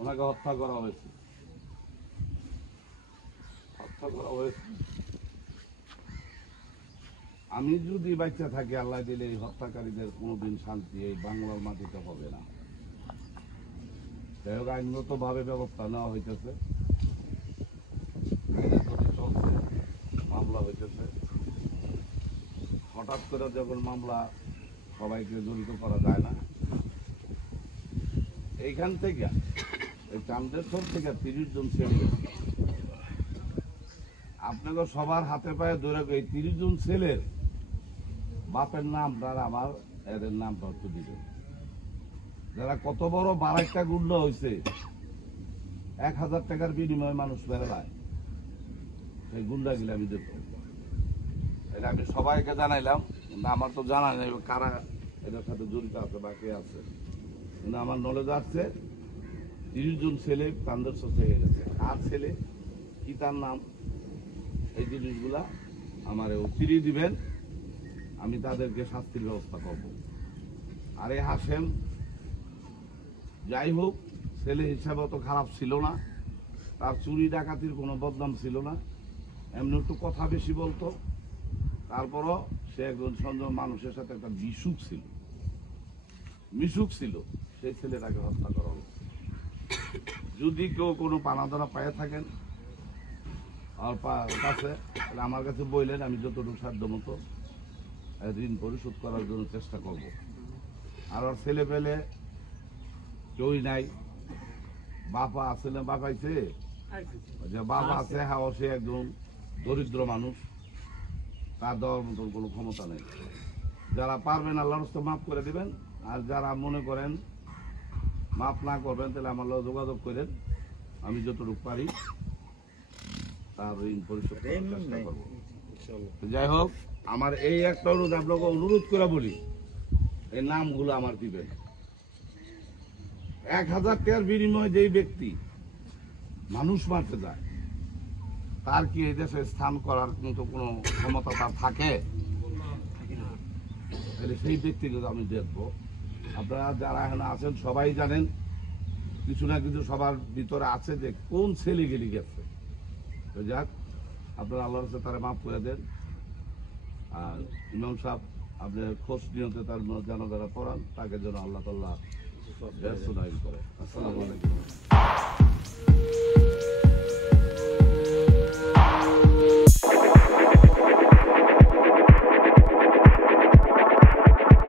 ওনাকে হত্যা করা হয়েছে। আমি যদি বাচ্চা থাকি, আল্লাহ দিলে এই হত্যাকারীদের কোনোদিন শান্তি এই বাংলার মাটিতে হবে না। যাই হোক, আইনগত ভাবে ব্যবস্থা নেওয়া হইতেছে, চলছে, মামলা হইতেছে। হঠাৎ করে যখন মামলা, সবাইকে জড়িত করা যায় না। এইখান থেকে এই চান্দেশ্বর থেকে 30 জন ছেলে, আপনাকে সবার হাতে পায়ে ধরে এই 30 জন ছেলের বাপের নামটা আমার এদের নামটা একটু দিবেন। যারা কত বড় বারাইটা গুন্ড হয়েছে, 1000 টাকার বিনিময়ে মানুষ বেড়ায়, সেই গুন্ডা গিলে আমি দেখব। এটা আমি সবাইকে জানাইলাম, কিন্তু আমার তো জানা নেই কারা এদের সাথে জড়িত আছে বা কে আছে। কিন্তু আমার নলেজ আছে 30 জন ছেলে চান্দেশ্বর থেকে গেছে। আর ছেলে কি, তার নাম, এই জিনিসগুলা আমার ফিরিয়ে দিবেন, আমি তাদেরকে শাস্তির ব্যবস্থা করব। আর এই হাসেম যাই হোক, ছেলে হিসাবে অত খারাপ ছিল না, তার চুরি ডাকাতির কোনো বদনাম ছিল না, এমনি একটু কথা বেশি বলতো। তারপরও সে একজন সুন্দর মানুষের সাথে একটা মিশুক ছিল, সেই ছেলেটাকে হত্যা করা হলো। যদি কেউ কোনো পানাদানা পায়ে থাকেন কাছে, তাহলে আমার কাছে বললেন, আমি যতটুকু সাধ্য মতো ঋণ পরিশোধ করার জন্য চেষ্টা করব। আর ওর ছেলে পেলে কেউই নাই। বাবা আছে না, বাবাইছে যে বাবা আছে, হ্যাঁ, সে একজন দরিদ্র মানুষ, তার দেওয়ার মতন কোনো ক্ষমতা নেই। যারা পারবেন আল্লাহর রাস্তায় মাফ করে দিবেন, আর যারা মনে করেন মাফ না করবেন, তাহলে আমার লোক যোগাযোগ করেন, আমি যতটুকু পারি তার ঋণ পরিশোধ করার চেষ্টা করব। যাই হোক, আমার এই একটা অনুরোধ, আপনাকে অনুরোধ করে বলি, এই নামগুলো আমার দিবেন। 1000 টাকার বিনিময়ে যেই ব্যক্তি মানুষ মারতে যায়, তার কি এই দেশে স্থান করার মতো কোনো ক্ষমতা তার থাকে? তাহলে সেই ব্যক্তিকে আমি দেখবো। আপনারা যারা এখানে আছেন সবাই জানেন, কিছু না কিছু সবার ভিতরে আছে যে কোন ছেলে গেলি গেছে। তো যাক, আপনারা আল্লাহর কাছে তারা মাফ করে দেন। আর ইমাম সাহেব, আপনি খোঁজ নিয়ন্ত্রণে তার জানাজারা পড়ান, তাকে যেন আল্লাহ তাআলা ব্যস্ত নাইল করে। আসসালামু আলাইকুম।